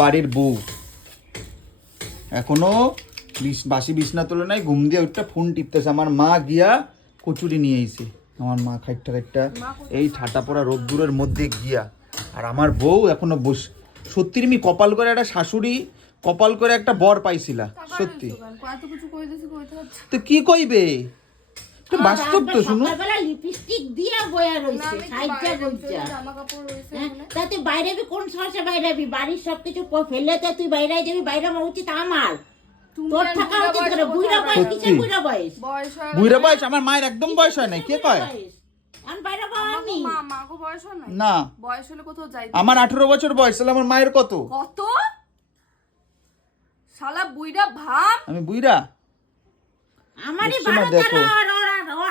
বাড়ির বউ এখনো বাসি বিছনা তোলে নাই, ঘুম দিয়ে ওইটা ফোন টিপতেছে। আমার মা গিয়া কচুরি নিয়ে এসে, আমার মা খাইটা এই ঠাটা পড়া রোদ্দুরের মধ্যে গিয়া, আর আমার বউ এখনো বস। সত্যি তুমি কপাল করে একটা শাশুড়ি, কপাল করে একটা বর পাইছিলা সত্যি। তো কি কইবে, বাস্তব তো শুনো। লিপস্টিক দিয়া বয়া রইছে সাইজা গইজা জামাকাপড় রইছে তাতে বাইরে বি কোন সমস্যা বাইরে বি বাড়ির সবকিছু ফেলে তে তুই বাইরে যাবি, বাইরে মা উচিত আমার তোর থাকা উচিত করে। বুইড়া বয়স কিসে বুইড়া বয়স? বুইড়া বয়স আমার মায়ের একদম বয়স হয় নাই। কে কয় আমি বাইরে বানি মাগো বয়স হয় নাই? না বয়স হলে কোথাও যাই। আমার 18 বছর বয়স, তাহলে আমার মায়ের কত? কত শালা বুইড়া ভাব। আমি বুইড়া? আমারই 12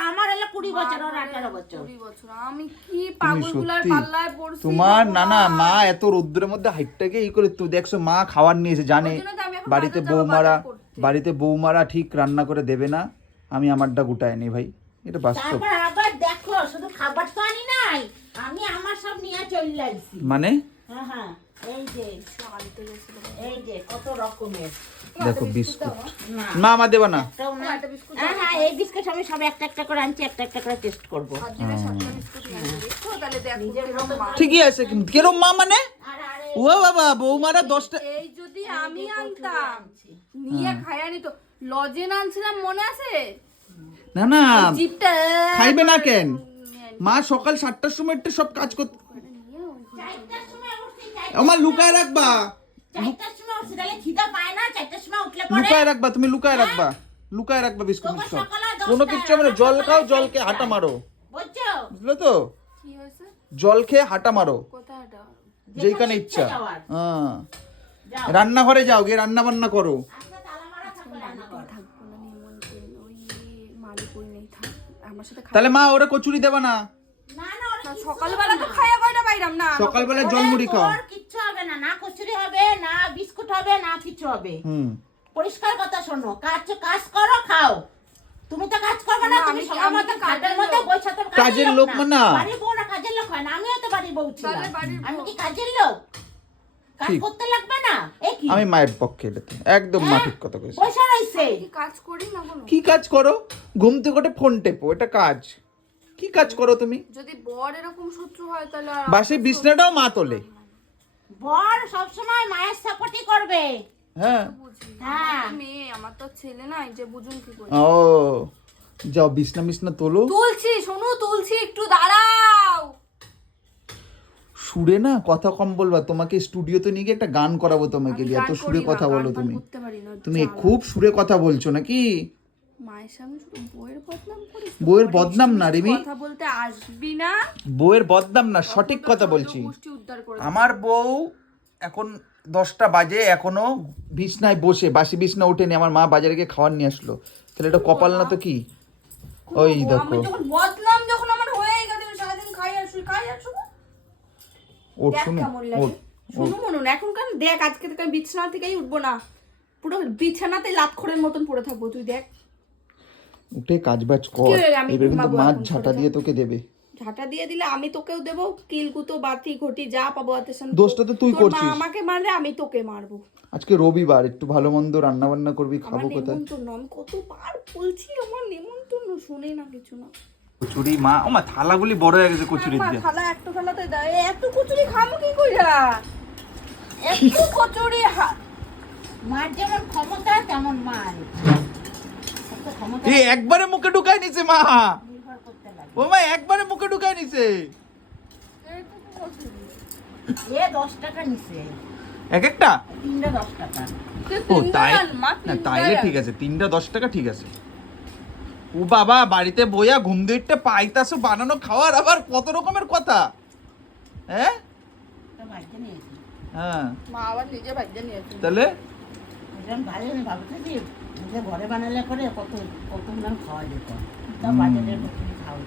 আমার হলো 20 বছর আর 18 বছর। 20 বছর আমি কি পাগলগুলার পাল্লায় পড়ছি। তোমার নানা মা এত রোদ্রের মধ্যে হাইটটাকে এই করে, তুই দেখছো মা খাবার নিয়েছে, জানে বাড়িতে বৌমারা ঠিক রান্না করে দেবে না, আমি আমারটা গুটায় নি ভাই, এটা বাস্তব। তারপর আবার দেখো শুধু খাবার তো আনি নাই, আমি আমার সব নিয়ে চলে আইছি। মানে হ্যাঁ হ্যাঁ এই যে কত রকমের দেখো বিস্কুট, মা আমার দেবা না? হ্যাঁ হ্যাঁ এই বিস্কুট আমি সব একটা একটা করে আনছি, একটা একটা করে টেস্ট করবো। ঠিকই আছে, কিন্তু কেরম মা মানে? ও বাবা বৌমারা 10টা। এই যদি আমি আনতাম নিয়ে খায়া নিত। লজেন আনছিলাম মনে আছে? না না জিপটা খাইবে না কেন? মা সকাল 7টার সময় একটু সব কাজ করতে, আমার লুকায় রাখবা, লুকায় রাখবা, তুমি লুকায় রাখবা, লুকায় রাখবা বিস্কুট সব। কোনো কিছু মানে জল খাও, জল খেয়ে হাঁটা মারো, বুঝলে তো? কি হয়েছে? জল খেয়ে হাঁটা মারো কোথাটা? যেখানে ইচ্ছা। হ্যাঁ রান্নাঘরে যাও, গিয়ে রান্না বান্না করো। তাহলে মা ওরা কচুরি দেবা না? সকালবেলা তো খাইয়া কয়টা পাইরাম না। সকালবেলা জল মুড়ি খাও। কিচ্ছু হবে না, না কচুরি হবে না বিস্কুট হবে না কিছু হবে। পরিষ্কার কথা শোনো, কাজ করো খাও। তুমি তো কাজ করবে না, তুমি সবার মতো কাজের মধ্যে বসে থাকো। কাজের লোক না, বাড়ির বউরা কাজের লোক হয় না। আমিও তো বাড়ির বউ ছিলাম, আমি কি কাজের লোক? কাজ করতে লাগবে না? এই কি আমি মায়ের পক্ষে এটা একদম মা ঠিক কথা কইছে। পয়সা রইছে, কাজ করি না কোনো। কি কাজ করো? ঘুম থেকে উঠে ফোন টেপো, এটা কাজ? কি কাজ করো তুমি? যদি বর এরকম শত্রু হয় তাহলে বাসে বিছনাটাও মা তোলে। বর সব সময় মায়ের সাপোর্টই করবে। হ্যাঁ হ্যাঁ মেয়ে, আমার তো ছেলে নাই যে বুঝুন কি করে। ও যাও বিছনা তোলো। তুলছি শোনো, তুলছি একটু দাঁড়াও। সুরে না কথা কম বলবা, তোমাকে স্টুডিওতে নিয়ে গিয়ে একটা গান করাবো তোমাকে দিয়ে, এত সুরে কথা বলো তুমি। তুমি খুব সুরে কথা বলছো নাকি? মায়ের সামনে শুধু বইয়ের বদনাম করিস। বইয়ের বদনাম না রিমি, কথা বলতে আসবি না। বইয়ের বদনাম না, সঠিক কথা বলছি। আমার বউ এখন 10টা বাজে, এখনো বিছনায় বসে, বাসি বিছনা উঠেনি, আমার মা বাজারে গিয়ে খাবার নিয়ে আসলো। তাহলে এটা কপাল না তো কি? ওই দেখো আমি যখন বদনাম যখন আমার হয়ে গেছে, সারাদিন খাই আর শুই। ওর শুনো শুনো মনুন, এখন কারণ দেখ আজকে থেকে বিছানা থেকেই উঠবো না, পুরো বিছানাতে লাতখড়ের মতন পড়ে থাকবো। তুই দেখ উঠে কাজ বাজ কর, এবার কিন্তু মাছ ঝাঁটা দিয়ে তোকে দেবে। ঝাঁটা দিয়ে দিলে আমি তোকেও দেবো, কিলকুতো বাতি ঘটি যা পাবো হাতের সামনে। দোষটা তো তুই করছিস। মা আমাকে মারলে আমি তোকে মারবো। আজকে রবিবার, একটু ভালো মন্দ রান্না বান্না করবি, খাবো কোথায়? আমি কতবার বলছি আমার নেমন্তন্ন, শুনে না কিছু না। কচুরি মা, ও মা থালাগুলি বড় হয়ে গেছে কচুরি দিয়ে। থালা একটা থালাতে দেয়, এত কচুরি খামো কি কইরা? এত কচুরি মার যেমন ক্ষমতা তেমন মার এই একবারে মুখে ঢুকায় নিছে মা, ও মা একবারে মুখে ঢুকায় নিছে। এ 10 টাকা নিছে এক একটা, 3টা 10 টাকা। ও তাই না, তাইলে ঠিক আছে, 3টা 10 টাকা ঠিক আছে। ও বাবা বাড়িতে বইয়া ঘুম দিতে পাইতাছো বানানো খাওয়ার, আবার কত রকমের কথা। হ্যাঁ হ্যাঁ মা আবার নিজে ভাইজা নিয়েছে। তাহলে ভালো ভাবতেছি ঘরে বানালে করে কত কত খাওয়া যেত, তা বাজারের খাওয়া